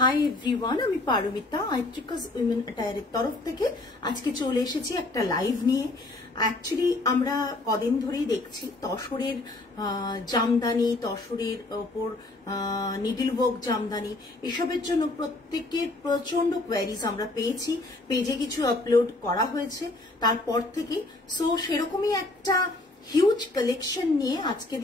Hi everyone, আমি Paromita আইট্রিকাস women অ্যাটায়ারের তরফ থেকে আজকে চলে এসেছি একটা লাইভ নিয়ে। অ্যাকচুয়ালি আমরা কদিন ধরেই দেখছি তসরের জামদানি, তসরের ওপর নিডল ওয়ার্ক জামদানি, এসবের জন্য প্রত্যেকের প্রচন্ড কোয়ারিজ আমরা পেয়েছি। পেজে কিছু আপলোড করা হয়েছে তারপর থেকে। সো সেরকমই একটা হিউজ কালেকশন নিয়ে আজকের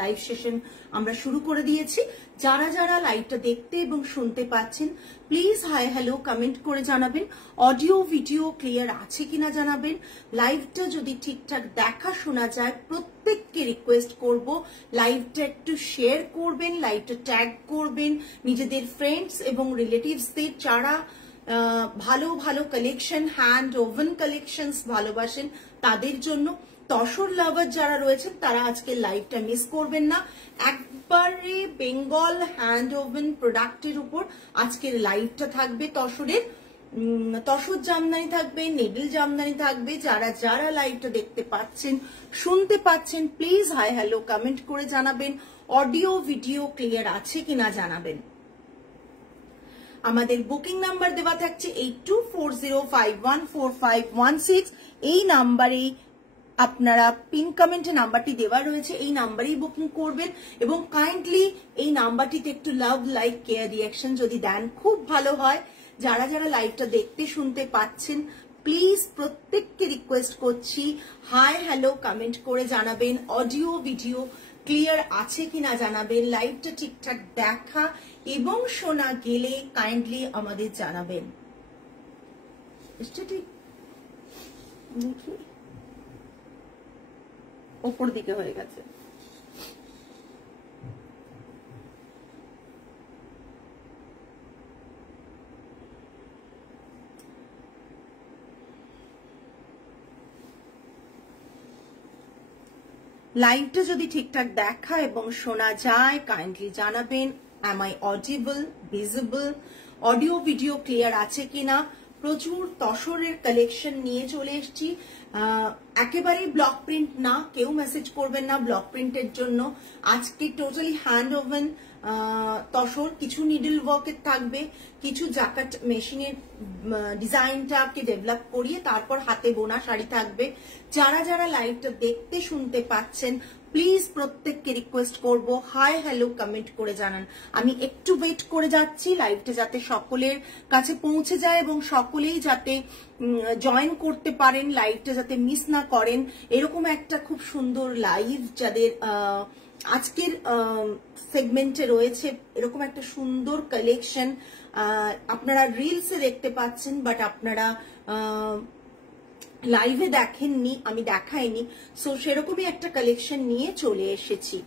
লাইভ সেশন আমরা শুরু করে দিয়েছি। যারা যারা লাইভটা দেখতে এবং শুনতে পাচ্ছেন প্লিজ হাই হ্যালো কমেন্ট করে জানাবেন। অডিও ভিডিও ক্লিয়ার আছে কিনা জানাবেন। লাইভটা যদি ঠিকঠাক দেখা শোনা যায় প্রত্যেককে রিকোয়েস্ট করব লাইভটা একটু শেয়ার করবেন, লাইভটা ট্যাগ করবেন নিজেদের ফ্রেন্ডস এবং রিলেটিভসদের যারা ভালো ভালো কালেকশন, হ্যান্ড ওভেন কালেকশনস ভালোবাসেন তাদের জন্য। তসর লাভার যারা রয়েছেন তারা আজকে লাইভটা মিস করবেন না। একবারে বেঙ্গল হ্যান্ড ওভেন প্রোডাক্টের উপর আজকের লাইভটা থাকবে। তসর জামদানি থাকবে, নেডল জামদানি থাকবে। যারা যারা লাইভটা দেখতে পাচ্ছেন শুনতে পাচ্ছেন প্লিজ হাই হ্যালো কমেন্ট করে জানাবেন। অডিও ভিডিও ক্লিয়ার আছে কিনা জানাবেন। আমাদের বুকিং নাম্বার দেওয়া থাকছে 8240514516। এই নাম্বারেই আপনারা পিন কমেন্টে নাম্বারটি দেওয়া রয়েছে, এই নাম্বারেই বুকিং করবেন এবং কাইন্ডলি এই নাম্বারটিতে একটু লাভ, লাইক, কেয়ার, রিয়াকশন যদি দেন খুব ভালো হয়। যারা যারা লাইভটা দেখতে শুনতে পাচ্ছেন প্লিজ প্রত্যেককে রিকোয়েস্ট করছি হাই হ্যালো কমেন্ট করে জানাবেন। অডিও ভিডিও ক্লিয়ার আছে কিনা জানাবেন। লাইভটা ঠিকঠাক দেখা এবং শোনা গেলে কাইন্ডলি আমাদের জানাবেন। ঠিক ওপর দিকে হয়ে গেছে। লাইভটা যদি ঠিকঠাক দেখা এবং শোনা যায় কাইন্ডলি জানাবেন। Am I audible, visible? Audio video clear আছে কিনা। প্রচুর তসরের কালেকশন নিয়ে চলে এসেছি। একেবারেই ব্লক প্রিন্ট না, কেউ মেসেজ করবেন না ব্লক প্রিন্টের জন্য। আজকে টোটালি হ্যান্ড ওভেন তসর, কিছু নিডল ওয়ার্কের থাকবে, কিছু জাকাট মেশিনের ডিজাইনটাকে ডেভেলপ করিয়ে তারপর হাতে বোনা শাড়ি থাকবে। যারা যারা লাইভটা দেখতে শুনতে পাচ্ছেন প্লিজ প্রত্যেককে রিকোয়েস্ট করব হাই হ্যালো কমেন্ট করে জানান। আমি একটু ওয়েট করে যাচ্ছি লাইভটা যাতে সকলের কাছে পৌঁছে যায় এবং সকলেই যাতে জয়েন করতে পারেন, লাইভটা যাতে মিস না করেন। এরকম একটা খুব সুন্দর লাইভ যাদের আজকের সেগমেন্টে রয়েছে, এরকম একটা সুন্দর কালেকশন আপনারা রিলসে দেখতে পাচ্ছেন বাট আপনারা লাইভে দেখেননি, আমি দেখাইনি। সো সেরকমই একটা কালেকশন নিয়ে চলে এসেছি।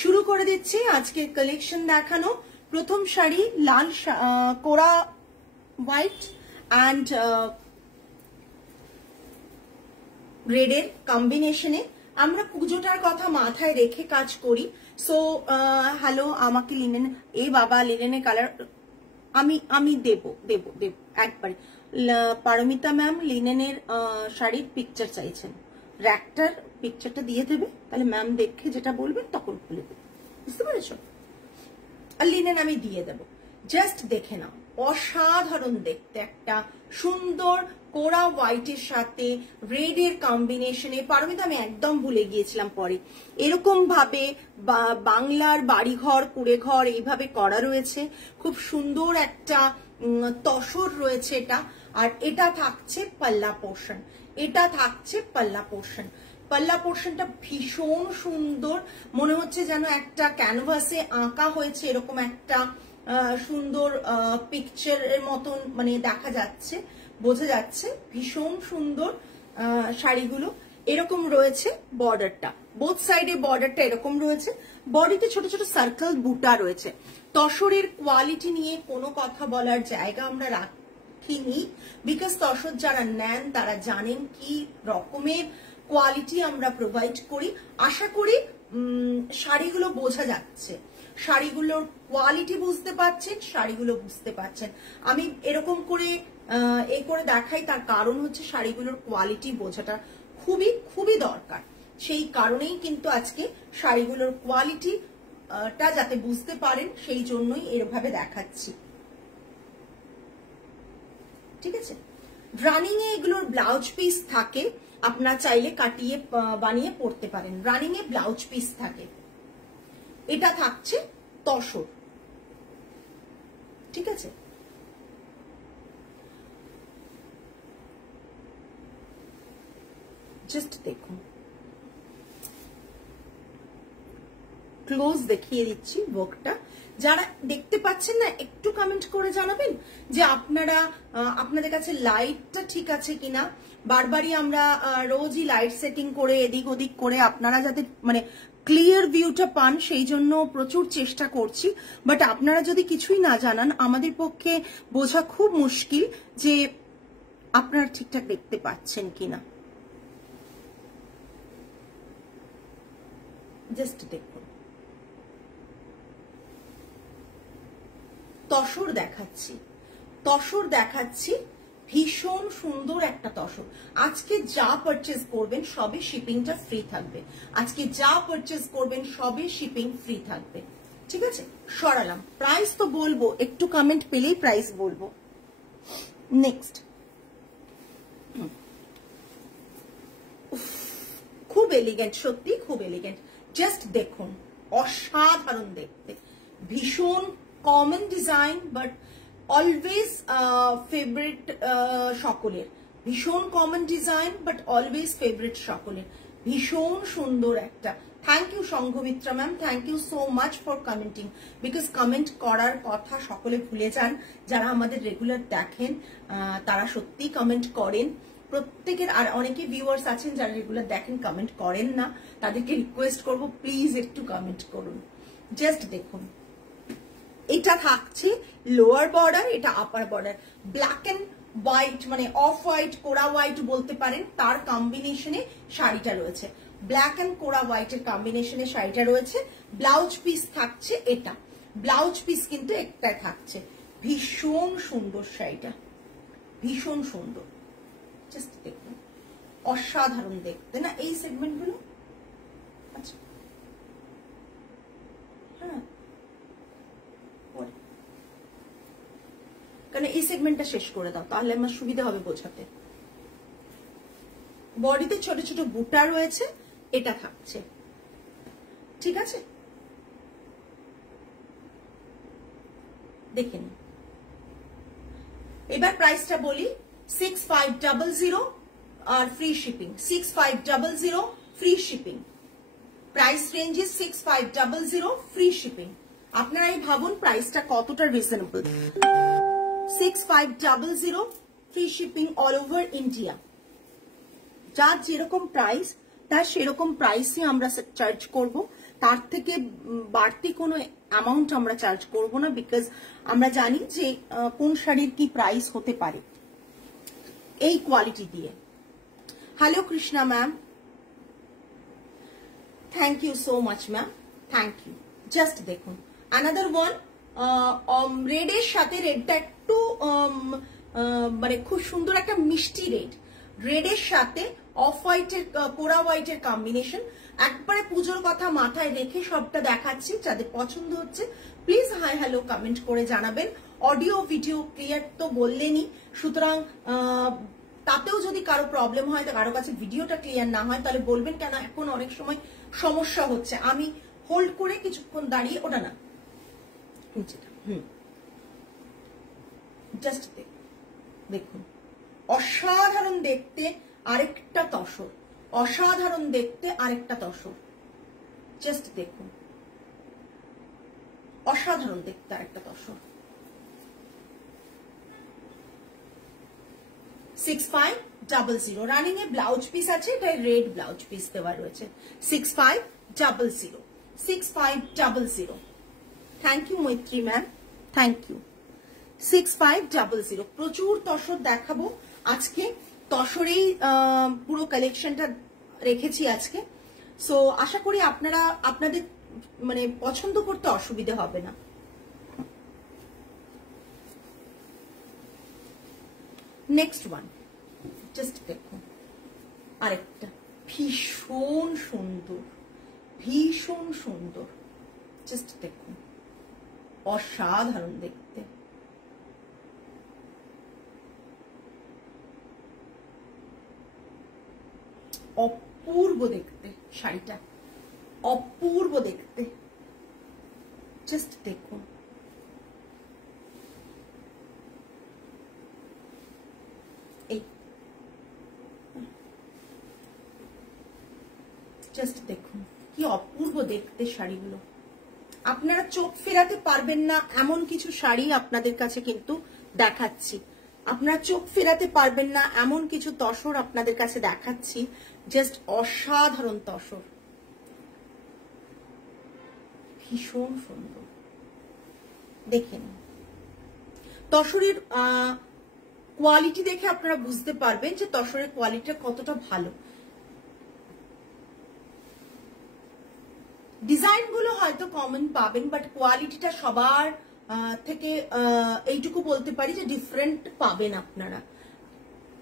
শুরু করে দিচ্ছি আজকের কালেকশন দেখানো। প্রথম শাড়ি লাল কোরা হোয়াইট অ্যান্ড রেডের কম্বিনেশনে। আমরা পুজোটার কথা মাথায় রেখে কাজ করি। সো হ্যালো, আমাকে লিনেন, এ বাবা লিনেনের কালার আমি দেব একবারে। পারমিতা ম্যাম লিনেনের শাড়ির পিকচার চাইছেন, র্যাকটার পিকচারটা দিয়ে দেবে, তাহলে ম্যাম দেখে যেটা বলবেন তখন খুলে দেবে, বুঝতে পেরেছ? আর লিনেন আমি দিয়ে দেব, জাস্ট দেখে নাও। অসাধারণ দেখতে, একটা সুন্দর কোরা হোয়াইটের সাথে রেডের কম্বিনেশনে। পারমিতা আমি একদম ভুলে গিয়েছিলাম পরে। এরকম ভাবে বাংলার বাড়িঘর, কুড়ে ঘর এইভাবে করা রয়েছে। খুব সুন্দর একটা তসর রয়েছে এটা। আর এটা থাকছে পাল্লা পোর্শন, পাল্লা পোর্শনটা ভীষণ সুন্দর, মনে হচ্ছে যেন একটা ক্যানভাসে আঁকা হয়েছে, এরকম একটা সুন্দর পিকচারের মতন মানে দেখা যাচ্ছে, বোঝা যাচ্ছে। ভীষণ সুন্দর শাড়িগুলো। এরকম রয়েছে বর্ডারটা, বোথ সাইডে বর্ডারটা এরকম রয়েছে। বডিতে ছোট ছোট সার্কেল বুটা রয়েছে। তসরের কোয়ালিটি নিয়ে কোনো কথা বলার জায়গা আমরা রাখিনি, বিকজ তসর যারা নেন তারা জানেন কি রকমের কোয়ালিটি আমরা প্রোভাইড করি। আশা করি শাড়িগুলো বোঝা যাচ্ছে, শাড়িগুলোর কোয়ালিটি বুঝতে পারছেন, শাড়িগুলো বুঝতে পারছেন। আমি এরকম করে এই করে দেখাই, তার কারণ হচ্ছে শাড়িগুলোর কোয়ালিটি বোঝাটা খুবই খুবই দরকার। সেই কারণেই কিন্তু আজকে শাড়িগুলোর কোয়ালিটি টা যাতে বুঝতে পারেন সেই জন্যই এরভাবে দেখাচ্ছি, ঠিক আছে। রানিং এ এগুলোর ব্লাউজ পিস থাকে, আপনারা চাইলে কাটিয়ে বানিয়ে পরতে পারেন। রানিং এ ব্লাউজ পিস থাকে। এটা থাকছে তসর, ঠিক আছে। জাস্ট দেখুন, ক্লোজ দেখিয়ে দিচ্ছি ওয়ার্কটা। যারা দেখতে পাচ্ছেন না একটু কমেন্ট করে জানাবেন যে আপনারা আপনাদের কাছে লাইটটা ঠিক আছে কিনা। বারবারই আমরা রোজই লাইট সেটিং করে এদিক ওদিক করে আপনারা যাতে মানে ক্লিয়ার ভিউটা পান সেই জন্য প্রচুর চেষ্টা করছি। বাট আপনারা যদি কিছুই না জানান আমাদের পক্ষে বোঝা খুব মুশকিল যে আপনারা ঠিকঠাক দেখতে পাচ্ছেন কিনা। জাস্ট দেখুন, তসর দেখাচ্ছি, তসর দেখাচ্ছি, ভীষণ সুন্দর একটা তসর। আজকে যা পারচেজ করবেন সবে শিপিংটা ফ্রি থাকবে। আজকে যা পারচেজ করবেন সবে শিপিং ফ্রি থাকবে, ঠিক আছে। সরালাম, প্রাইস তো বলবো, একটু কমেন্ট পেলেই প্রাইস বলবো। নেক্সট, খুব এলিগেন্ট, সত্যি খুব এলিগেন্ট। জাস্ট দেখুন, অসাধারণ দেখতে, ভীষণ common design but always favourite সকলের। ভীষণ common design but always favourite সকলের। ভীষণ সুন্দর একটা। Thank you Sanghamitra ma'am, thank you so much for commenting. Because comment করার কথা সকলে ভুলে যান। যারা আমাদের রেগুলার দেখেন তারা সত্যি কমেন্ট করেন প্রত্যেকের। আর অনেকে ভিউয়ার্স আছেন যারা রেগুলার দেখেন কমেন্ট করেন না, তাদেরকে রিকোয়েস্ট করব প্লিজ একটু কমেন্ট করুন। জাস্ট দেখুন, এটা থাকছে লোয়ার বর্ডার, এটা upper border, black and white মানে অফ হোয়াইট কোরা হোয়াইট বলতে পারেন, তার কম্বিনেশনে শাড়িটা রয়েছে। ব্ল্যাক এন্ড কোরা হোয়াইটের কম্বিনেশনে শাড়িটা রয়েছে। ব্লাউজ পিস থাকছে এটা, ব্লাউজ পিস কিন্তু একটাই থাকছে। ভীষণ সুন্দর শাড়িটা, ভীষণ সুন্দর। জাস্ট দেখুন, অসাধারণ দেখতে না এই সেগমেন্ট গুলো। আচ্ছা হ্যাঁ, কারণ এই সেগমেন্টটা শেষ করে দাও তাহলে আমার সুবিধা হবে বোঝাতে। বডিতে ছোট ছোট বুটা রয়েছে, এটা থাকছে, ঠিক আছে। দেখে নিন। এবার প্রাইসটা বলি, 6500 আর free shipping. 6500 free shipping. Price range is 6500 free shipping. আপনারাই ভাবুন প্রাইসটা কতটা reasonable. 6500 free shipping all over India. যার যেরকম প্রাইস তার সেরকম প্রাইসই আমরা চার্জ করব, তার থেকে বাড়তি কোনো অ্যামাউন্ট আমরা চার্জ করব না। বিকজ আমরা জানি যে কোন শাড়ির কি প্রাইস হতে পারে এই কোয়ালিটি দিয়ে। Hello Krishna ma'am, thank you so much ma'am, thank you. Just দেখুন, অ্যানাদার ওয়ান রেডের সাথে, রেডটা একটু মানে খুব সুন্দর একটা মিষ্টি রেড, রেডের সাথে অফ হোয়াইটের কোরা হোয়াইটের কম্বিনেশন। একবারে পুজোর কথা মাথায় রেখে সবটা দেখাচ্ছি, যাদের পছন্দ হচ্ছে প্লিজ হাই হ্যালো কমেন্ট করে জানাবেন। অডিও ভিডিও ক্লিয়ার তো বললেনই, সুতরাং তাতেও যদি কারো প্রবলেম হয়, কারো কাছে ভিডিওটা ক্লিয়ার না হয় তাহলে বলবেন কেন এখন অনেক সময় সমস্যা হচ্ছে। আমি হোল্ড করে কিছুক্ষণ দাঁড়িয়ে ওটা না, জাস্ট দেখুন, অসাধারণ দেখতে আরেকটা তসর, অসাধারণ দেখতে আরেকটা তসর। জাস্ট দেখুন, অসাধারণ দেখতে আরেকটা তসর। 6500 রানিং এ ব্লাউজ পিস আছে, এটা রেড ব্লাউজ পিস দেওয়া রয়েছে। 6500 6500। থ্যাংক ইউ মৈত্রী ম্যাম, থ্যাংক ইউ। 6500। প্রচুর তসর দেখাবো আজকে, তসরেই পুরো কালেকশনটা রেখেছি আজকে। সো আশা করি আপনারা আপনাদের মানে পছন্দ করতে অসুবিধা হবে না। নেক্সট ওয়ান, জাস্ট দেখুন, আরেকটা ভীষণ সুন্দর, ভীষণ সুন্দর, জাস্ট দেখুন, অসাধারণ দেখতে। অপূর্ব দেখতে শাড়িটা, অপূর্ব দেখতে, জাস্ট দেখুন। এই জাস্ট দেখুন কি অপূর্ব দেখতে শাড়িগুলো। আপনারা চোখ ফেরাতে পারবেন না এমন কিছু শাড়ি আপনাদের কাছে কিন্তু দেখাচ্ছি, আপনারা চোখ ফেরাতে পারবেন না এমন কিছু তসর আপনাদের কাছে দেখাচ্ছি, জাস্ট অসাধারণ তসর, ভীষণ সুন্দর। দেখেন তসরের কোয়ালিটি দেখে আপনারা বুঝতে পারবেন যে তসরের কোয়ালিটিটা কতটা ভালো। ডিজাইন গুলো হয়তো কমন পাবেন, বাট কোয়ালিটিটা সবার থেকে এইটুকু বলতে পারি যে ডিফারেন্ট পাবেন আপনারা,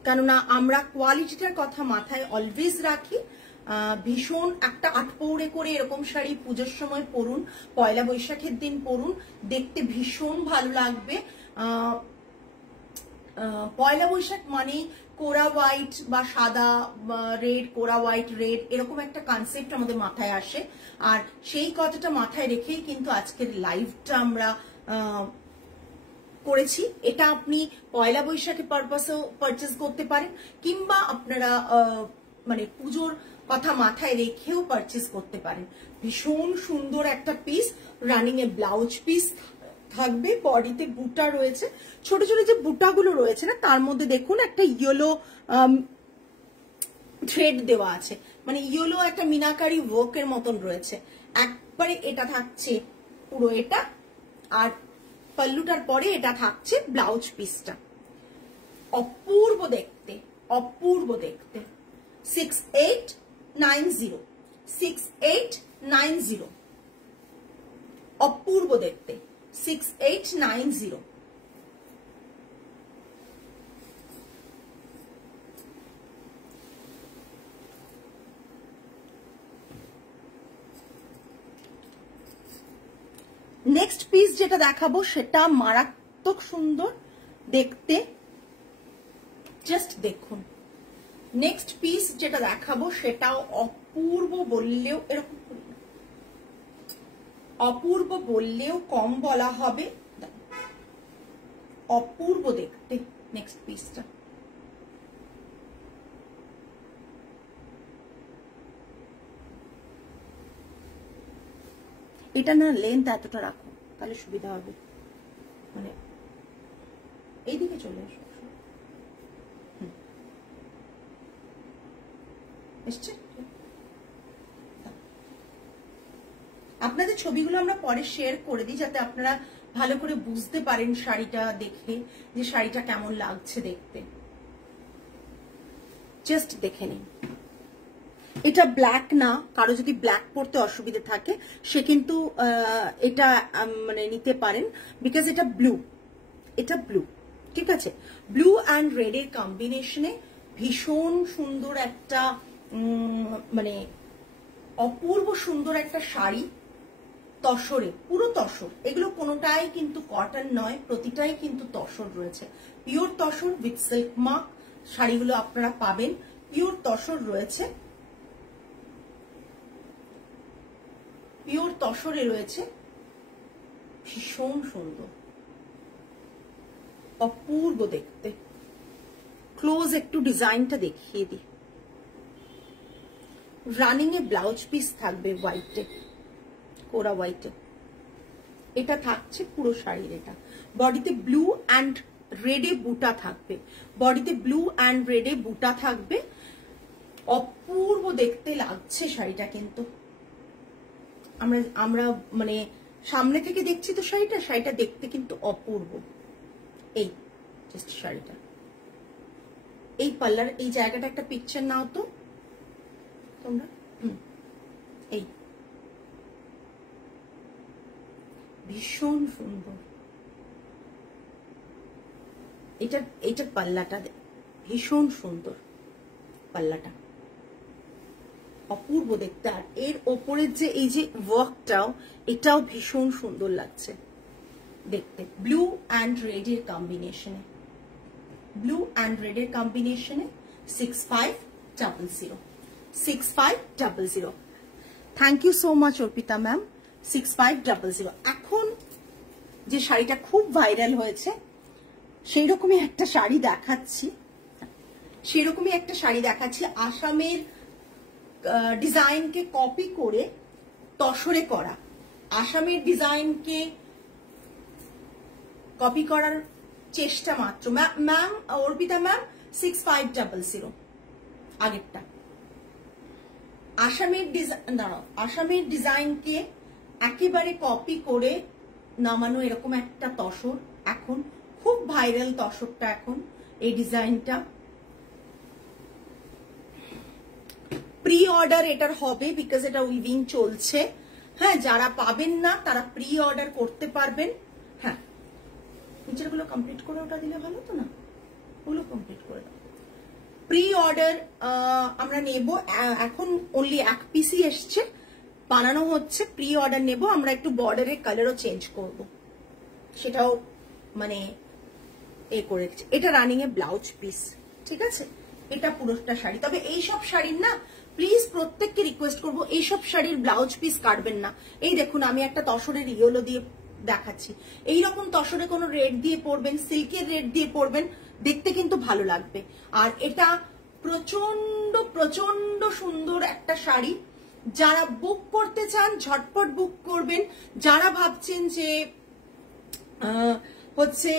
কেননা আমরা কোয়ালিটিটার কথা মাথায় অলওয়েজ রাখি। ভীষণ একটা আটপৌড়ে করে এরকম শাড়ি পুজোর সময় পরুন, পয়লা বৈশাখের দিন পরুন, দেখতে ভীষণ ভালো লাগবে। পয়লা বৈশাখ মানেই কোরা হোয়াইট বা সাদা রেড, কোরা হোয়াইট রেড, এরকম একটা কনসেপ্ট আমাদের মাথায় আসে। আর সেই কথাটা মাথায় রেখেই কিন্তু আজকের লাইভটা আমরা করেছি। এটা আপনি পয়লা বৈশাখে পারপাসেও পারচেজ করতে পারেন, কিংবা আপনারা মানে পুজোর কথা মাথায় রেখেও পারচেজ করতে পারেন। ভীষণ সুন্দর একটা পিস, রানিং এ ব্লাউজ পিস থাকবে, বডিতে বুটা রয়েছে, ছোট ছোট যে বুটাগুলো রয়েছে না তার মধ্যে দেখুন একটা ইয়েলো থ্রেড দেওয়া আছে, মানে ইয়েলো একটা মিনাকারি ওয়ার্কের মতন রয়েছে একবারে। এটা থাকছে পুরো এটা, আর পাল্লুটার পরে এটা থাকছে ব্লাউজ পিসটা। অপূর্ব দেখতে, অপূর্ব দেখতে। 6890, 6890, অপূর্ব দেখতে, 6890। নেক্সট পিস যেটা দেখাবো সেটা মারাত্মক সুন্দর দেখতে, জাস্ট দেখুন। নেক্সট পিস যেটা দেখাবো সেটাও অপূর্ব বললেও, এরকম অপূর্ব বললেও কম বলা হবে, অপূর্ব দেখতে নেক্সট পিসটা। এটা না লেন্থ এতটা রাখো তাহলে সুবিধা হবে, মানে এইদিকে চলে আসো। আপনাদের ছবিগুলো আমরা পরে শেয়ার করে দিই যাতে আপনারা ভালো করে বুঝতে পারেন শাড়িটা দেখে যে শাড়িটা কেমন লাগছে দেখতে। জাস্ট দেখে নিন। এটা ব্ল্যাক না, কারো যদি ব্ল্যাক পরতে অসুবিধা থাকে সে কিন্তু এটা মানে নিতে পারেন, বিকজ এটা ব্লু, এটা ব্লু, ঠিক আছে। ব্লু অ্যান্ড রেড এর কম্বিনেশনে ভীষণ সুন্দর একটা মানে অপূর্ব সুন্দর একটা শাড়ি, তসরে, পুরো তসর। এগুলো কোনোটাই কিন্তু কটন নয়, প্রতিটাই কিন্তু তসর রয়েছে, pure tussar with silk mark. শাড়িগুলো আপনারা পাবেন, পিওর তসর রয়েছে, পিওর তসরে রয়েছে, ভীষণ সুন্দর, অপূর্ব দেখতে। ক্লোজ একটু ডিজাইনটা দেখিয়ে দিই। রানিং এ ব্লাউজ পিস থাকবে হোয়াইটে, কোরা হোয়াইটে, এটা থাকছে পুরো শাড়ির। এটা বডিতে ব্লু অ্যান্ড রেডে বুটা থাকবে, বডিতে ব্লু অ্যান্ড রেডে বুটা থাকবে। অপূর্ব দেখতে লাগছে শাড়িটা, কিন্তু আমরা মানে সামনে থেকে দেখছি তো শাড়িটা দেখতে কিন্তু অপূর্ব। এই জাস্ট শাড়িটা, এই পাল্লার এই জায়গাটা একটা পিকচার নাও তো তোমরা। এই ভীষণ সুন্দর, এটার পাল্লাটা ভীষণ সুন্দর, পাল্লাটা অপূর্ব দেখতে। আর এর ওপরের যে এই যে ওয়ার্কটাও, এটাও ভীষণ সুন্দর লাগছে দেখতে। ব্লু অ্যান্ড রেড এর কম্বিনেশনে, ব্লু অ্যান্ড রেড এর কম্বিনেশনে 6500 6500। Thank you so much Arpita ma'am. 6500। এখন যে শাড়িটা খুব ভাইরাল হয়েছে সেই রকমই একটা শাড়ি দেখাচ্ছি, সেরকমই একটা শাড়ি দেখাচ্ছি। আসামের ডিজাইনকে কপি করে তসরে করা, আসামের ডিজাইনকে কপি করার চেষ্টা মাত্র। ম্যাম অর্পিতা ম্যাম 6500 আগেরটা। আসামের ডিজাইন, দাঁড়াও, আসামের ডিজাইনকে একেবারে কপি করে নামানো এরকম একটা তসর, এখন খুব ভাইরাল তসরটা এখন এই ডিজাইনটা। প্রি অর্ডার এটার হবে বিকজ এটা উইভিং চলছে। হ্যাঁ, যারা পাবেন না তারা প্রি অর্ডার করতে পারবেন। হ্যাঁ, নিচের গুলো কমপ্লিট করে ওটা দিলে ভালো তো না, ওগুলো কমপ্লিট করে দাও। প্রি অর্ডার আমরা নেব, এখন অনলি এক পিসই এসছে, বানানো হচ্ছে। প্রি অর্ডার নেব আমরা, একটু বর্ডারের কালারও চেঞ্জ করব, সেটাও মানে এ করে রেখেছি। এটা রানিং এ ব্লাউজ পিস, ঠিক আছে। এটা পুরোটা শাড়ি। তবে এইসব শাড়ির না প্লিজ প্রত্যেককে রিকোয়েস্ট করবো, এইসব শাড়ির ব্লাউজ পিস কাটবেন না। এই দেখুন আমি একটা তসরের ইয়েলো দিয়ে দেখাচ্ছি, এইরকম তসরে কোনো রেড দিয়ে পরবেন, সিল্কের রেড দিয়ে পরবেন, দেখতে কিন্তু ভালো লাগবে। আর এটা প্রচন্ড প্রচন্ড সুন্দর একটা শাড়ি। যারা বুক করতে চান ঝটপট বুক করবেন। যারা ভাবছেন যে হচ্ছে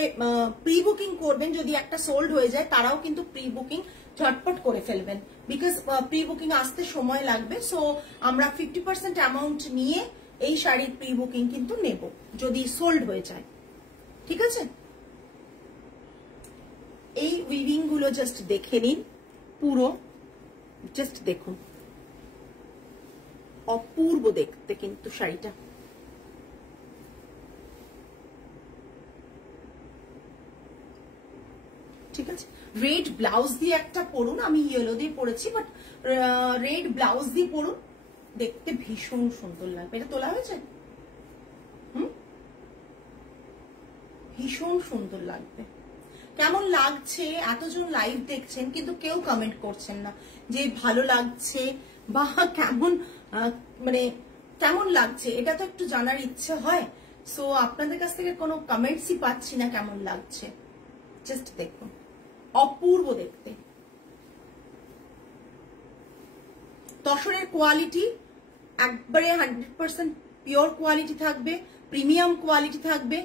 প্রি বুকিং করবেন, যদি একটা সোল্ড হয়ে যায় তারাও কিন্তু প্রি বুকিং ঝটপট করে ফেলবেন, বিকজ প্রি বুকিং আসতে সময় লাগবে। সো আমরা 50% অ্যামাউন্ট নিয়ে এই শাড়ির প্রি বুকিং কিন্তু নেব যদি সোল্ড হয়ে যায়, ঠিক আছে। এই উইভিং গুলো জাস্ট দেখে নিন, পুরো জাস্ট দেখুন, অপূর্ব দেখতে কিন্তু শাড়িটা। ঠিক আছে, রেড ব্লাউজ দিয়ে একটা পরুন, আমি ইয়েলো দিয়ে পরেছি, বাট রেড ব্লাউজ দিয়ে পরুন, দেখতে ভীষণ সুন্দর লাগবে। এটা তোলা হয়েছে, ভীষণ সুন্দর লাগবে। কেমন লাগছে? এতজন লাইভ দেখছেন কিন্তু কেউ কমেন্ট করছেন না যে ভালো লাগছে বা কেমন, মানে কেমন লাগছে, এটা তো একটু জানার ইচ্ছে হয়। সো আপনাদের কাছ থেকে কোনো কমেন্টসই পাচ্ছি না কেমন লাগছে। জাস্ট দেখুন, অপূর্ব দেখতে। তসরের কোয়ালিটি একবারে 100% পিওর কোয়ালিটি থাকবে, প্রিমিয়াম কোয়ালিটি থাকবে।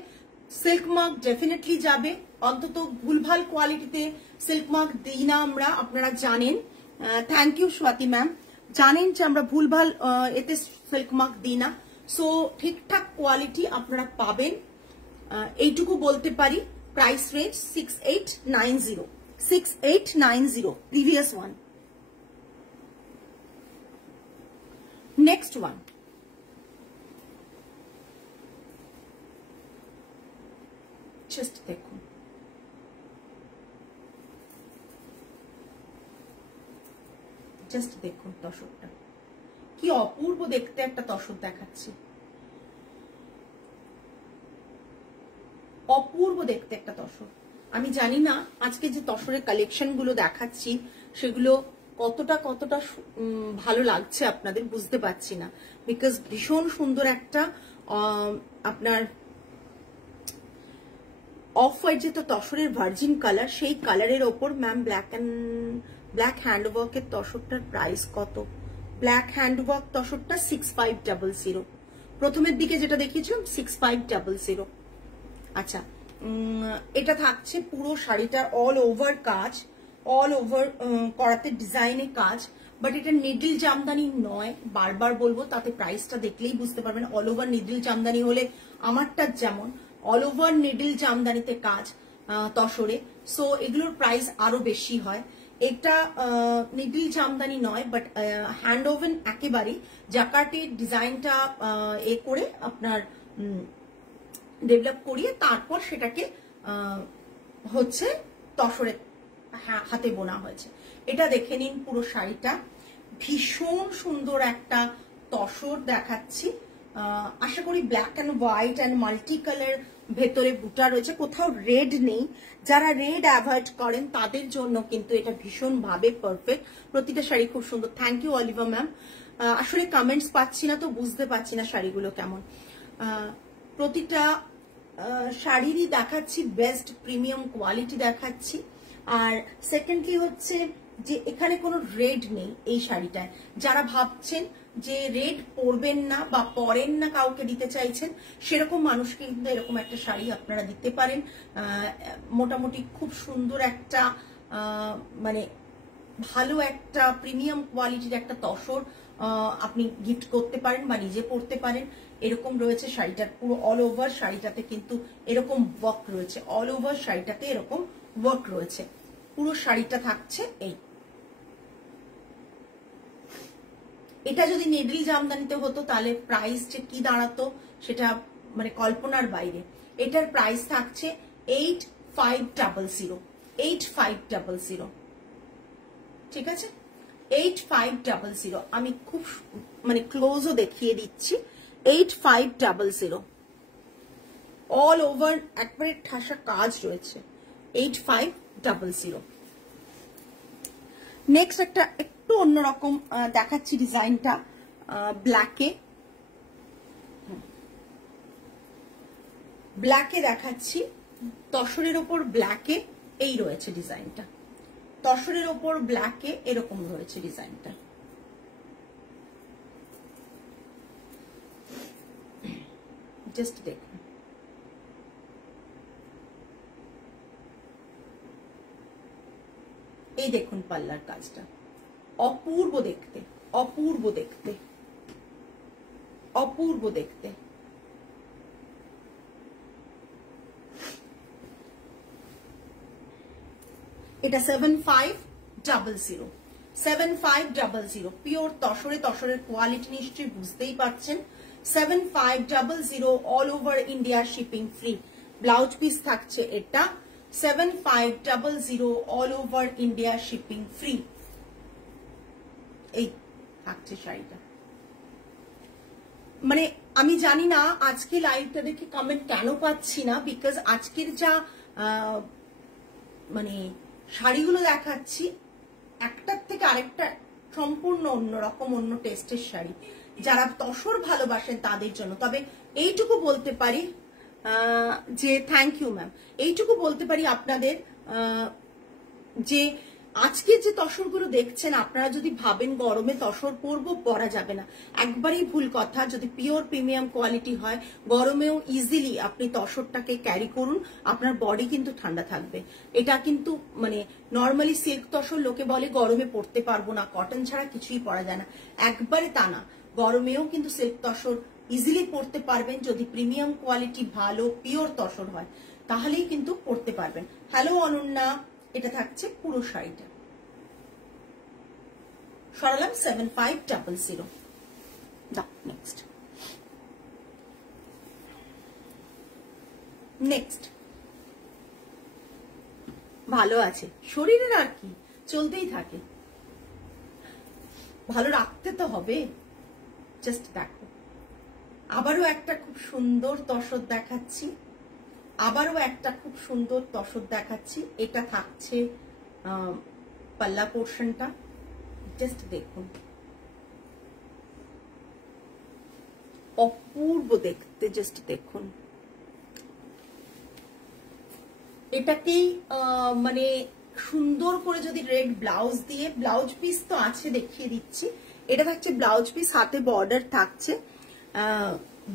সিল্ক মার্ক ডেফিনেটলি যাবে, অন্তত ভুলভাল কোয়ালিটিতে সিল্ক মার্ক দিই না আমরা, আপনারা জানেন। থ্যাংক ইউ স্বাতি ম্যাম, জানেন যে আমরা ভুলভাল এতে সিল্ক মার্ক দিই না। সো ঠিকঠাক কোয়ালিটি আপনারা পাবেন, এইটুকু বলতে পারি। Price range 6890, 6890 previous one. Next one, just দেখুন, জাস্ট দেখুন তসরটা কি অপূর্ব দেখতে একটা তসর দেখাচ্ছি, অপূর্ব দেখতে একটা তসর। আমি জানি না আজকে যে তসরের কালেকশন গুলো দেখাচ্ছি সেগুলো কতটা কতটা ভালো লাগছে আপনাদের, বুঝতে পারছি না, বিকজ ভীষণ সুন্দর একটা আপনার অফ হোয়াইট যেটা তসরের ভার্জিন কালার, সেই কালারের ওপর ম্যাম ব্ল্যাক হ্যান্ডওয়ার্কের তসরটার প্রাইস কত? ব্ল্যাক হ্যান্ডওয়ার্ক তসরটা 6500। প্রথমের দিকে যেটা দেখিয়েছিলাম 6500। আচ্ছা, এটা থাকছে পুরো শাড়িটা অল ওভার কাজ, অল ওভার করাতে ডিজাইনে কাজ, বাট এটা নিডল জামদানি নয়, বারবার বলবো, তাতে প্রাইসটা দেখলেই বুঝতে পারবেন। অল ওভার নিডল জামদানি হলে আমারটা যেমন অল ওভার নিডল জামদানিতে কাজ তসরে, সো এগুলোর প্রাইস আরো বেশি হয়। এটা নিডল জামদানি নয়, বাট হ্যান্ড ওভেন একেবারেই জাকার্টের ডিজাইনটা এ করে আপনার ডেভেলপ করিয়ে তারপর সেটাকে হচ্ছে তসরে হাতে বোনা হয়েছে। এটা দেখে নিন পুরো শাড়িটা, ভীষণ সুন্দর একটা তসর দেখাচ্ছি। আশা করি black and white and multi colour ভেতরে বুটা রয়েছে, কোথাও রেড নেই। যারা রেড অ্যাভয়েড করেন তাদের জন্য কিন্তু এটা ভীষণ ভাবে পারফেক্ট। প্রতিটা শাড়ি খুব সুন্দর। Thank you Olivia ma'am. আসলে কমেন্টস পাচ্ছি না তো বুঝতে পারছি না শাড়িগুলো কেমন। প্রতিটা শাড়িরই দেখাচ্ছি বেস্ট প্রিমিয়াম কোয়ালিটি দেখাচ্ছি। আর সেকেন্ডলি হচ্ছে যে এখানে কোনো রেড নেই এই শাড়িটায়। যারা ভাবছেন যে রেড পরবেন না বা পরেন না, কাউকে দিতে চাইছেন, সেরকম মানুষকে কিন্তু এরকম একটা শাড়ি আপনারা দিতে পারেন। মোটামুটি খুব সুন্দর একটা মানে ভালো একটা প্রিমিয়াম কোয়ালিটির একটা তসর আপনি গিফট করতে পারেন বা নিজে পরতে পারেন। এরকম রয়েছে শাড়িটার পুরো অল ওভার শাড়িটাতে কিন্তু এরকম ওয়ার্ক রয়েছে, অল ওভার শাড়িটাতে এরকম ওয়ার্ক রয়েছে। পুরো শাড়িটা থাকছে এই। এটা যদি নেডল জামদানিতে হতো তাহলে প্রাইস যে কি দাঁড়াতো সেটা মানে কল্পনার বাইরে। এটার প্রাইস থাকছে 8500, 8500। ঠিক আছে, 8500। আমি খুব মানে ক্লোজও দেখিয়ে দিচ্ছি। 8500 অল ওভার একবারে ঠাসা কাজ রয়েছে। 8500। নেক্সট একটা একটু অন্যরকম দেখাচ্ছি ডিজাইনটা ব্ল্যাকে। ব্ল্যাকে দেখাচ্ছি, তসরের ওপর ব্ল্যাকে এই রয়েছে ডিজাইনটা। তসরের ওপর ব্ল্যাকে এরকম রয়েছে ডিজাইনটা। জাস্ট দেখুন, এই দেখুন পাল্লার কাজটা, অপূর্ব দেখতে, অপূর্ব দেখতে, অপূর্ব দেখতে। এটা 7500, 7500 পিওর তসরে। তসরের কোয়ালিটি নিশ্চয়ই বুঝতেই পারছেন। 7500 all over India shipping free. Blouse piece থাকছে এটা 7500 all over India shipping free. এই থাকছে শাড়িটা। মানে আমি জানি না আজকে লাইভটা দেখে কমেন্ট কেন পাচ্ছি না, বিকজ আজকের যা মানে শাড়িগুলো দেখাচ্ছি একটার থেকে আরেকটা সম্পূর্ণ অন্যরকম, অন্য টেস্টের শাড়ি। যারা তসর ভালোবাসেন তাদের জন্য। তবে এইটুকু বলতে পারি যে থ্যাংক ইউ ম্যাম, এইটুকু বলতে পারি আপনাদের যে আজকের যে তসরগুলো দেখছেন আপনারা যদি ভাবেন গরমে তসর পরবো, পরা যাবে না, একবারই ভুল কথা। যদি পিওর প্রিমিয়াম কোয়ালিটি হয় গরমেও ইজিলি আপনি তসরটাকে ক্যারি করুন, আপনার বডি কিন্তু ঠান্ডা থাকবে। এটা কিন্তু মানে নর্মালি সিল্ক তসর লোকে বলে গরমে পরতে পারবো না, কটন ছাড়া কিছুই পরা যায় না, একবারে তা না। গরমেও কিন্তু সিল্ক তসর ইজিলি পরতে পারবেন যদি প্রিমিয়াম কোয়ালিটি ভালো পিওর তসর হয়, তাহলেই কিন্তু পরতে পারবেন। হ্যালো অনন্যা, এটা থাকছে পুরো শাড়িটা। সরালাম 7500। নেক্সট নেক্সট ভালো আছে শরীরের আর কি, চলতেই থাকে, ভালো রাখতে তো হবে। জাস্ট দেখো, আবারও একটা খুব সুন্দর তসর দেখাচ্ছি, আবারও একটা খুব সুন্দর তসর দেখাচ্ছি। এটা থাকছে পাল্লা পোর্শনটা। জাস্ট দেখুন, অপূর্ব দেখতে। জাস্ট দেখুন, এটাকেই মানে সুন্দর করে যদি রেড ব্লাউজ দিয়ে, ব্লাউজ পিস তো আছে দেখিয়ে দিচ্ছি। এটা থাকছে ব্লাউজ পিস, হাতে বর্ডার থাকছে।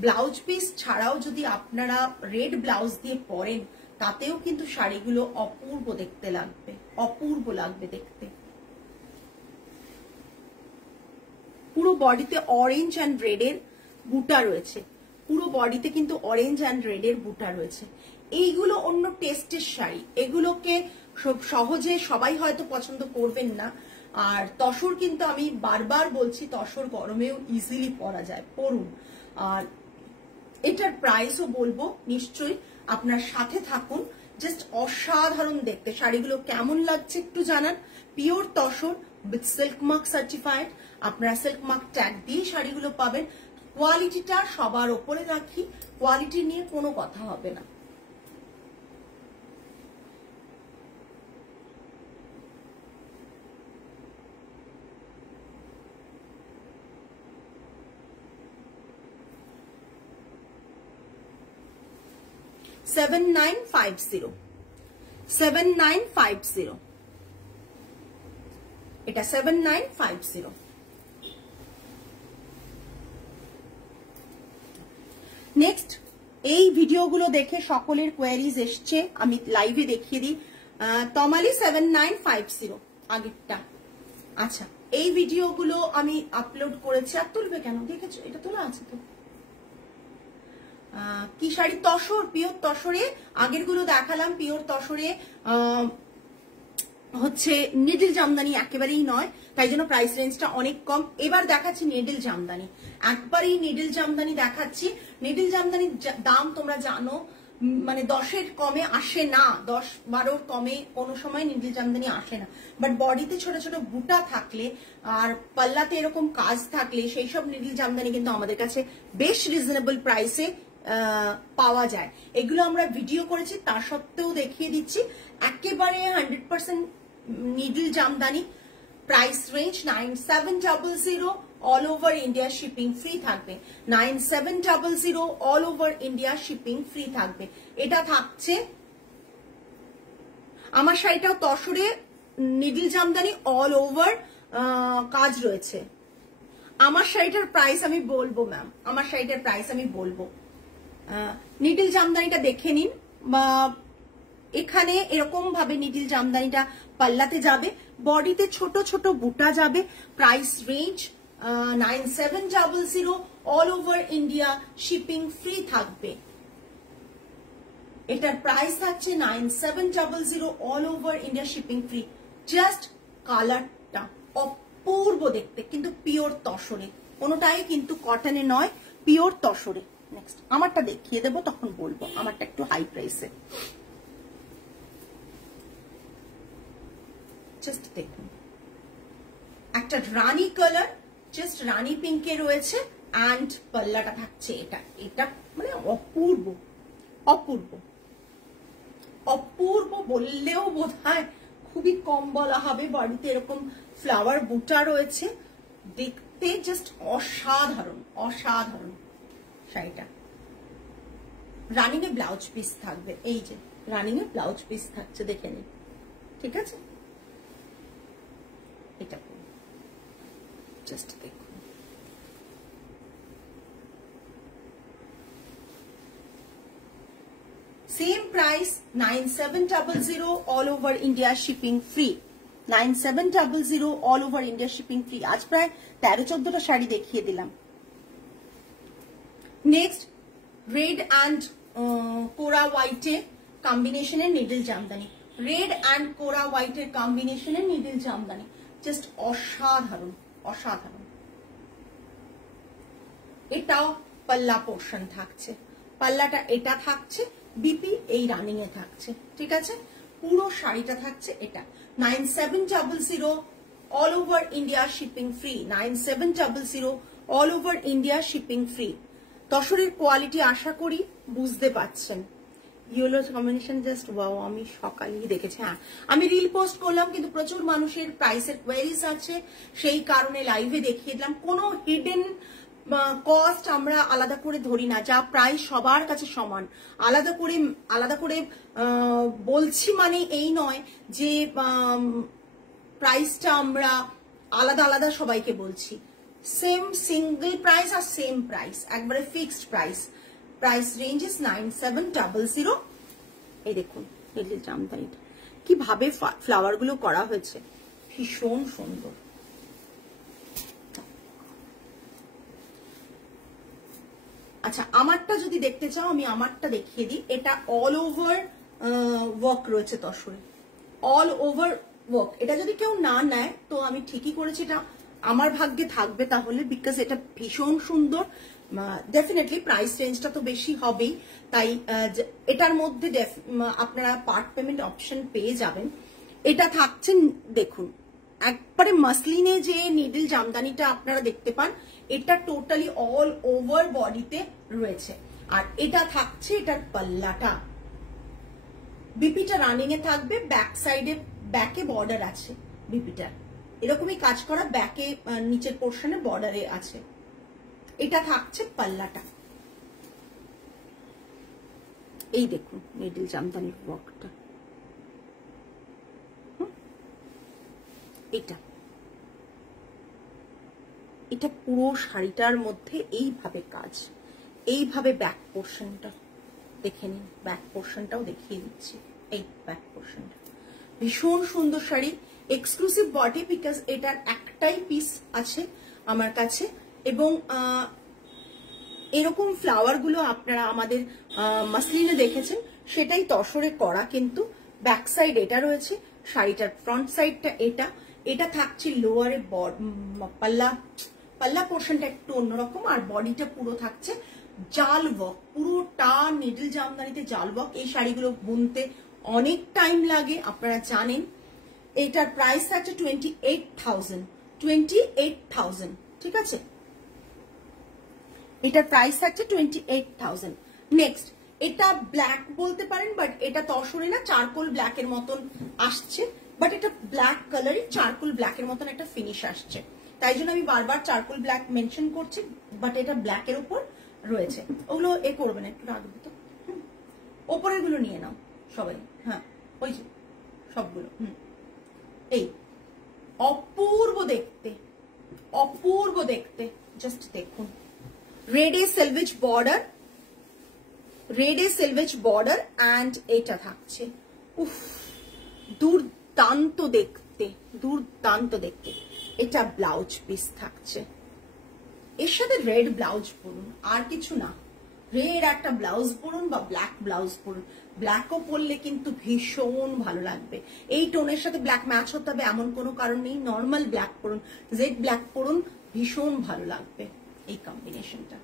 ব্লাউজ পিস ছাড়াও যদি আপনারা রেড ব্লাউজ দিয়ে পরেন তাতেও কিন্তু শাড়িগুলো অপূর্ব দেখতে লাগবে, অপূর্ব লাগবে দেখতে। পুরো বডিতে অরেঞ্জ অ্যান্ড রেডের বুটা রয়েছে, পুরো বডিতে কিন্তু অরেঞ্জ অ্যান্ড রেডের বুটা রয়েছে। এইগুলো অন্য টেস্টের শাড়ি, এগুলোকে সহজে সবাই হয়তো পছন্দ করবেন না। আর তসর কিন্তু আমি বারবার বলছি, তসর গরমেও ইজিলি পরা যায়, পরুন। আর এটার প্রাইসও বলবো, নিশ্চয়ই আপনার সাথে থাকুন। জাস্ট অসাধারণ দেখতে। শাড়িগুলো কেমন লাগছে একটু জানান। Pure tussar with silk mark certified. আপনারা সিল্ক মার্ক ট্যাগ দিয়ে শাড়িগুলো পাবেন। কোয়ালিটিটা সবার ওপরে রাখি, কোয়ালিটি নিয়ে কোনো কথা হবে না। $7950 $7950 এটা 7950। নেক্সট, এই ভিডিওগুলো দেখে সকলের কোয়ারিজ এসছে, আমি লাইভে দেখিয়ে দিই। তমালি 7950 আগেরটা। আচ্ছা, এই ভিডিওগুলো আমি আপলোড করেছি। আর তুলবে কেন, দেখেছো এটা তোলা আছে তো। কি শাড়ি? তসর, পিওর তসরে। আগের গুলো দেখালাম পিওর তসরে, হচ্ছে নিডল জামদানি একেবারেই নয়, তাই জন্য প্রাইস রেঞ্জটা অনেক কম। এবার দেখাচ্ছি নিডল জামদানি, একবারই নিডল জামদানি দেখাচ্ছি। নিডল জামদানির দাম তোমরা জানো, মানে 10-এর কমে আসে না, 10-12 কমে কোনো সময় নিডল জামদানি আসে না। বাট বডিতে ছোট ছোট বুটা থাকলে আর পাল্লাতে এরকম কাজ থাকলে সেই সব নিডল জামদানি কিন্তু আমাদের কাছে বেশ রিজনেবল প্রাইসে পাওয়া যায়। এগুলো আমরা ভিডিও করেছি, তা সত্ত্বেও দেখিয়ে দিচ্ছি। একেবারে 100% needle Jamdani. Price range 9700, all over India shipping free থাকবে। 9700, all over India shipping free থাকবে। এটা থাকছে। আমার শাড়িটাও তসরে নিডল জামদানি, অল ওভার কাজ রয়েছে। আমার শাড়িটার প্রাইস আমি বলবো ম্যাম, আমার শাড়িটার প্রাইস আমি বলবো। নিডল জামদানিটা দেখে নিন, বা এখানে এরকম ভাবে নিডল জামদানিটা পাল্লাতে যাবে, বডিতে ছোট ছোট বুটা যাবে। Price range 9700, all over India shipping free থাকবে। এটার প্রাইস থাকছে 9700, all over India shipping free. Just কালারটা অপূর্ব দেখতে, কিন্তু পিওর তসরে, কোনোটাই কিন্তু কটনে নয়, পিওর তসরে। নেক্সট আমারটা দেখিয়ে দেবো, তখন বলবো। আমারটা একটু হাই প্রাইসে। জাস্ট দেখুন, একটা রানী কালার, জাস্ট রানী পিঙ্কে রয়েছে, অ্যান্ড পাল্লাটা থাকছে এটা। এটা মানে অপূর্ব, অপূর্ব, অপূর্ব বললেও বোধহয় খুবই কম বলা হবে। বডিতে এরকম ফ্লাওয়ার বুটা রয়েছে, দেখতে জাস্ট অসাধারণ, অসাধারণ শাড়িটা। রানিং এ ব্লাউজ পিস থাকবে, এই যে রানিং এ ব্লাউজ পিস থাকছে, দেখে নিন। ঠিক আছে, এটা জাস্ট দেখুন। Same price 9700, all over India shipping free. 9700, all over India shipping free. আজ প্রায় 13-14টা শাড়ি দেখিয়ে দিলাম। নেক্সট, রেড অ্যান্ড কোরা হোয়াইটে কম্বিনেশনের নিডল জামদানি। রেড অ্যান্ড কোরা হোয়াইটের কম্বিনেশনের নিডল জামদানি, জাস্ট অসাধারণ, অসাধারণ। এটাও পাল্লা পোর্শন থাকছে, পাল্লাটা এটা থাকছে, বিপি এই রানিং এ থাকছে। ঠিক আছে, পুরো শাড়িটা থাকছে এটা। 9700, all over India shipping free. 9700, all over India shipping free. তসরের কোয়ালিটি আশা করি বুঝতে পাচ্ছেন। ইয়েলো কম্বিনেশন জাস্ট ওয়াও, আমি সকালেই দেখেছি। হ্যাঁ, আমি রিল পোস্ট করলাম, কিন্তু প্রচুর মানুষের প্রাইসের কোয়ারিজ আছে, সেই কারণে লাইভে দেখিয়ে দিলাম। কোনো হিডেন কস্ট আমরা আলাদা করে ধরি না, যা প্রাইস সবার কাছে সমান। আলাদা করে বলছি মানে এই নয় যে প্রাইসটা আমরা আলাদা আলাদা সবাইকে বলছি। সেম সিঙ্গল প্রাইস আর সেম প্রাইস, একবারে fixed price. Price range is 9700। এই দেখুন নিডল জামদানিটা কিভাবে ফ্লাওয়ার গুলো করা হয়েছে, ভীষণ সুন্দর। আচ্ছা, আমারটা যদি দেখতে চাও আমি আমারটা দেখিয়ে দিই। এটা অল ওভার ওয়ার্ক রয়েছে তসরে, অল ওভার ওয়ার্ক। এটা যদি কেউ না নেয় তো আমি ঠিকই করেছি, এটা আমার ভাগ্যে থাকবে তাহলে, বিকজ এটা ভীষণ সুন্দর। ডেফিনেটলি প্রাইস রেঞ্জটা তো বেশি হবেই, তাই এটার মধ্যে আপনারা পার্ট পেমেন্ট অপশন পেয়ে যাবেন। এটা থাকছে দেখুন একবারে মাসলিনে যে নিডল জামদানিটা আপনারা দেখতে পান, এটা টোটালি অল ওভার বডিতে রয়েছে। আর এটা থাকছে এটার পাল্লাটা, বিপিটা রানিং এ থাকবে, ব্যাক সাইডে ব্যাকে বর্ডার আছে বিপিটার, এরকমই কাজ করা, ব্যাকে নিচের পোর্শনে বর্ডারে আছে। এটা থাকছে পাল্লাটা, এই দেখুন নিডল জামদানির ওয়ার্কটা, এটা পুরো শাড়িটার মধ্যে এইভাবে কাজ, এইভাবে ব্যাক পোর্শনটা দেখে নিন, ব্যাক পোর্শনটাও দেখিয়ে দিচ্ছি, এই ব্যাক পোর্শনটা ভীষণ সুন্দর শাড়ি, এক্সক্লুসিভ বডি, বিকজ এটার একটাই পিস আছে আমার কাছে। এবং এরকম ফ্লাওয়ার গুলো আপনারা আমাদের মাসলিনে দেখেছেন, সেটাই তসরে করা, কিন্তু ব্যাক সাইড এটা রয়েছে, শাড়িটার ফ্রন্ট সাইডটা এটা, এটা থাকছে লোয়ারে পাল্লা পোর্শনটা একটু অন্যরকম, আর বডিটা পুরো থাকছে জাল ওয়ার্ক, পুরোটা নিডল জামদানিতে জাল ওয়ার্ক। এই শাড়িগুলো বুনতে অনেক টাইম লাগে, আপনারা জানেন। এটার প্রাইস আছে 28,000, ঠিক আছে, এটার প্রাইস আছে 28,000। নেক্সট, এটা ব্ল্যাক বলতে পারেন, বাট এটা তসরে না, চারকোল ব্ল্যাকের মতন আসছে, বাট এটা ব্ল্যাক কালারই চারকোল ব্ল্যাকের মতন একটা ফিনিশ আসছে, তাই জন্য আমি বারবার চারকোল ব্ল্যাক মেনশন করছি, বাট এটা ব্ল্যাকের উপর রয়েছে। ওগুলো এ করবে না, একটু রাখবে তো, ওপরের গুলো নিয়ে নাও সবাই, হ্যাঁ ওই যে সবগুলো, এই অপূর্ব দেখতে, অপূর্ব দেখতে, জাস্ট দেখুন, রেডে সেলভেজ বর্ডার, রেডে সেলভেজ বর্ডার, অ্যান্ড এটা থাকছে, উফ দুর্দান্ত দেখতে, দুর্দান্ত দেখতে। এটা ব্লাউজ পিস থাকছে, এর সাথে রেড ব্লাউজ পরুন, আর কিছু না, রেড একটা ব্লাউজ পরুন বা ব্ল্যাক ব্লাউজ পরুন, ব্ল্যাকও পরলে কিন্তু ভীষণ ভালো লাগবে। এই টোনের সাথে ব্ল্যাক ম্যাচ হতে হবে এমন কোনো কারণ নেই, নর্মাল ব্ল্যাক পরুন, জেড ব্ল্যাক পরুন, ভীষণ ভালো লাগবে এই কম্বিনেশনটা।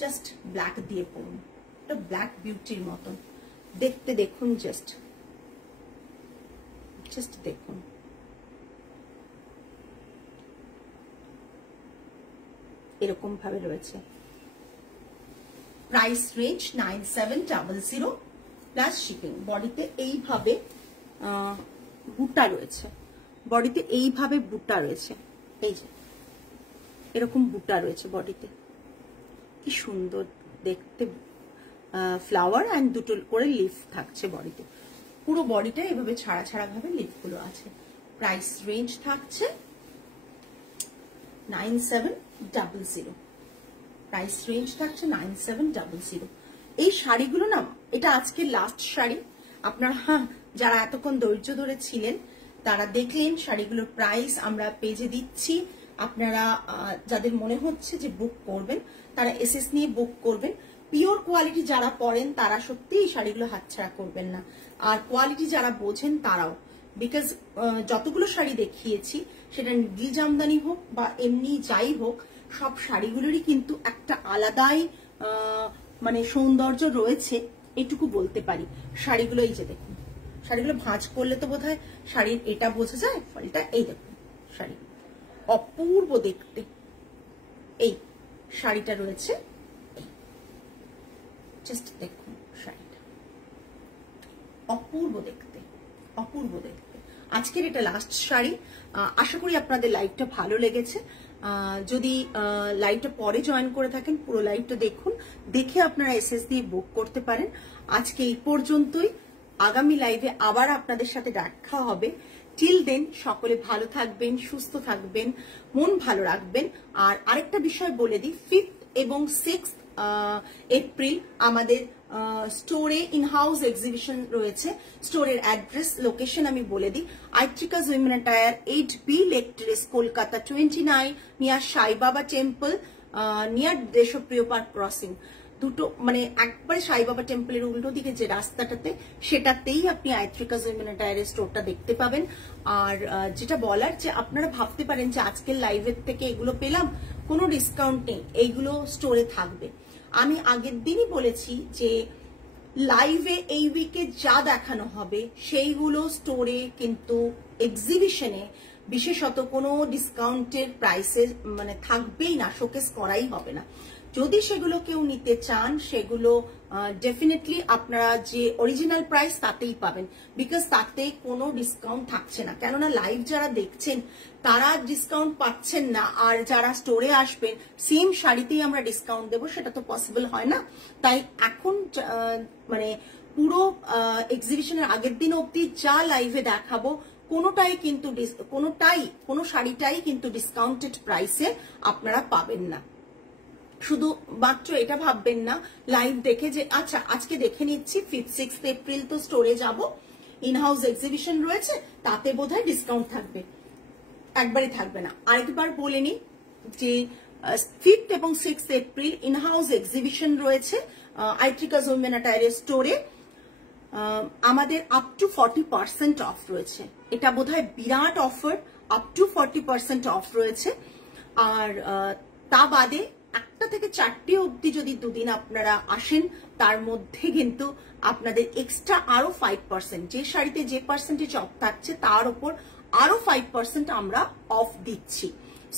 জাস্ট ব্ল্যাক দিয়ে পরুন, এটা ব্ল্যাক বিউটির মতন দেখতে, দেখুন জাস্ট দেখুন, এরকম ভাবে রয়েছে। Price range 9700 plus shipping. বডিতে এইভাবে বুটা রয়েছে, বডিতে এইভাবে বুটা রয়েছে, এই যে এরকম বুটা রয়েছে বডিতে, কি সুন্দর দেখতে, ফ্লাওয়ার অ্যান্ড দুটো করে লিফ থাকছে বডিতে, পুরো বডিটা এভাবে ছাড়া ছাড়া ভাবে লিফ গুলো আছে। প্রাইস রেঞ্জ থাকছে 9700, প্রাইস রেঞ্জ থাকছে 9700। এই শাড়িগুলো না, এটা আজকের লাস্ট শাড়ি, আপনারা যারা এতক্ষণ ধৈর্য ধরে ছিলেন তারা দেখলেন শাড়িগুলোর প্রাইস আমরা পেজে দিচ্ছি। আপনারা যাদের মনে হচ্ছে যে বুক করবেন তারা এসএস নিয়ে বুক করবেন। পিওর কোয়ালিটি যারা পরেন তারা সত্যি এই শাড়িগুলো হাতছাড়া করবেন না, আর কোয়ালিটি যারা বোঝেন তারাও, বিকজ যতগুলো শাড়ি দেখিয়েছি সেটা নিডল জামদানি হোক বা এমনি যাই হোক, সব শাড়িগুলোরই কিন্তু একটা আলাদাই মানে সৌন্দর্য রয়েছে, এটুকু বলতে পারি। শাড়িগুলো এই যে দেখুন, শাড়িগুলো ভাঁজ করলে তো বোধহয় শাড়ির এটা বোঝা যায়, ফলটা এই দেখুন, শাড়ি অপূর্ব দেখতে। এই শাড়িটা রয়েছে, জাস্ট দেখুন শাড়িটা অপূর্ব দেখতে, অপূর্ব দেখতে। আজকের এটা লাস্ট শাড়ি। আশা করি আপনাদের লাইভটা ভালো লেগেছে। যদি লাইভটা পরে জয়েন করে থাকেন পুরো লাইভটা দেখুন, দেখে আপনারা এসএস দিয়ে বুক করতে পারেন। আজকে এই পর্যন্তই, আগামী লাইভে আবার আপনাদের সাথে দেখা হবে। টিল দেন সকলে ভালো থাকবেন, সুস্থ থাকবেন, মন ভালো রাখবেন। আর আরেকটা বিষয় বলে দিই, 5th এবং 6th এপ্রিল আমাদের স্টোরে ইনহাউস এক্সিবিশন রয়েছে। স্টোরের অ্যাড্রেস লোকেশন আমি বলে দিই, আইট্রিকাস women attire 8B lake terrace, Kolkata 29, near Sai Baba temple, near Deshapriya park crossing. দুটো মানে একবারে সাই বাবা টেম্পলের উল্টো দিকে যে রাস্তাটাতে, সেটাতেই আপনি আইট্রিকাস উইমেন অ্যাটায়ারের স্টোরটা দেখতে পাবেন। আর যেটা বলার, যে আপনারা ভাবতে পারেন যে আজকের লাইভের থেকে এগুলো পেলাম, কোনো ডিসকাউন্ট নেই, এইগুলো স্টোরে থাকবে। আমি আগের দিনই বলেছি যে লাইভে এই উইকে যা দেখানো হবে সেইগুলো স্টোরে কিন্তু এক্সিবিশনে বিশেষত কোনো ডিসকাউন্টের প্রাইসে মানে থাকবেই না, শোকেস করাই হবে না। যদি সেগুলো কেউ নিতে চান সেগুলো ডেফিনেটলি আপনারা যে অরিজিনাল প্রাইস তাতেই পাবেন, বিকজ তাতে কোনো ডিসকাউন্ট থাকছে না। কেননা লাইভ যারা দেখছেন তারা ডিসকাউন্ট পাচ্ছেন না, আর যারা স্টোরে আসবেন সেম শাড়িতেই আমরা ডিসকাউন্ট দেবো, সেটা তো পসিবল হয় না। তাই এখন মানে পুরো এক্সিবিশনের আগের দিন অবধি যা লাইভে দেখাবো কোনো শাড়িটাই কিন্তু ডিসকাউন্টেড প্রাইসে আপনারা পাবেন না। শুধু মাত্র এটা ভাববেন না লাইভ দেখে যে আচ্ছা আজকে দেখে নিচ্ছি 5-6 এপ্রিল তো স্টোরে যাব, ইন হাউস এক্সিবিশন রয়েছে, তাতে বোধহয় ডিসকাউন্ট থাকবে, একবারই থাকবে না। আরেকবার বলে নি যে 5th এবং 6th April in house exhibition রয়েছে আইট্রিকাস উইমেন অ্যাটায়ার স্টোরে। আমাদের আপ টু 40% অফ রয়েছে, এটা বোধহয় বিরাট অফার, আপ টু 40% অফ রয়েছে। আর তা বাদে 1টা থেকে 4টে অবধি যদি দুদিন আপনারা আসেন তার মধ্যে কিন্তু আপনাদের এক্সট্রা আরো 5%, যে শাড়িতে যে পার্সেন্টেজ অফ থাকছে তার উপর আরো 5% আমরা অফ দিচ্ছি।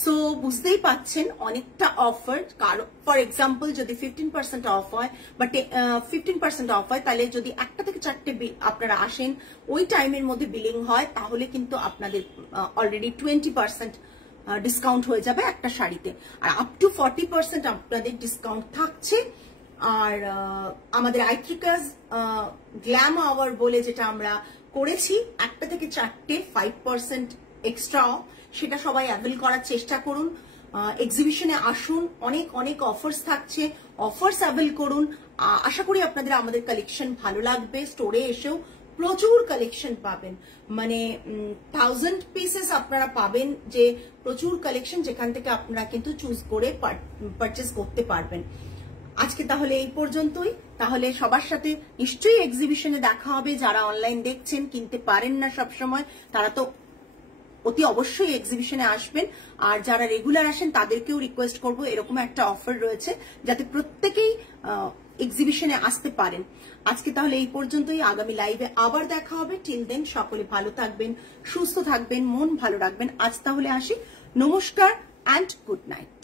সো বুঝতেই পাচ্ছেন অনেকটা অফার। ফর এক্সাম্পল যদি 15% অফ হয় বা 15% অফ হয়, তাহলে যদি 1টা থেকে 4টে আপনারা আসেন ওই টাইমের মধ্যে বিলিং হয়, তাহলে কিন্তু আপনাদের অলরেডি 20% ডিসকাউন্ট হয়ে যাবে একটা শাড়িতে, আর আপ টু 40% আপনাদের ডিসকাউন্ট থাকছে। আর আমাদের আইট্রিকাস গ্ল্যাম আওয়ার বলে যেটা আমরা করেছি 1টা থেকে 4টে 5% এক্সট্রা অফ, সেটা সবাই অ্যাভেল করার চেষ্টা করুন। এক্সিবিশনে আসুন, অনেক অনেক অফার্স থাকছে, অফার্স অ্যাভেল করুন। আশা করি আপনাদের আমাদের কালেকশন ভালো লাগবে। স্টোরে এসেও প্রচুর কালেকশন পাবেন, মানে 1000 পিসেস আপনারা পাবেন, যে প্রচুর কালেকশন যেখান থেকে আপনারা কিন্তু চুজ করে পারচেস করতে পারবেন। আজকে তাহলে এই পর্যন্তই। তাহলে সবার সাথে নিশ্চয়ই এক্সিবিশনে দেখা হবে। যারা অনলাইন দেখছেন, কিনতে পারেন না সবসময়, তারা তো অতি অবশ্যই এক্সিবিশনে আসবেন। আর যারা রেগুলার আসেন তাদেরকেও রিকোয়েস্ট করব, এরকম একটা অফার রয়েছে যাতে প্রত্যেকেই এক্সিবিশনে আসতে পারেন। আজকে তাহলে এই পর্যন্তই, আগামী লাইভে আবার দেখা হবে। টিল দেন সকলে ভালো থাকবেন, সুস্থ থাকবেন, মন ভালো রাখবেন। আজ তাহলে আসি, নমস্কার অ্যান্ড গুড নাইট।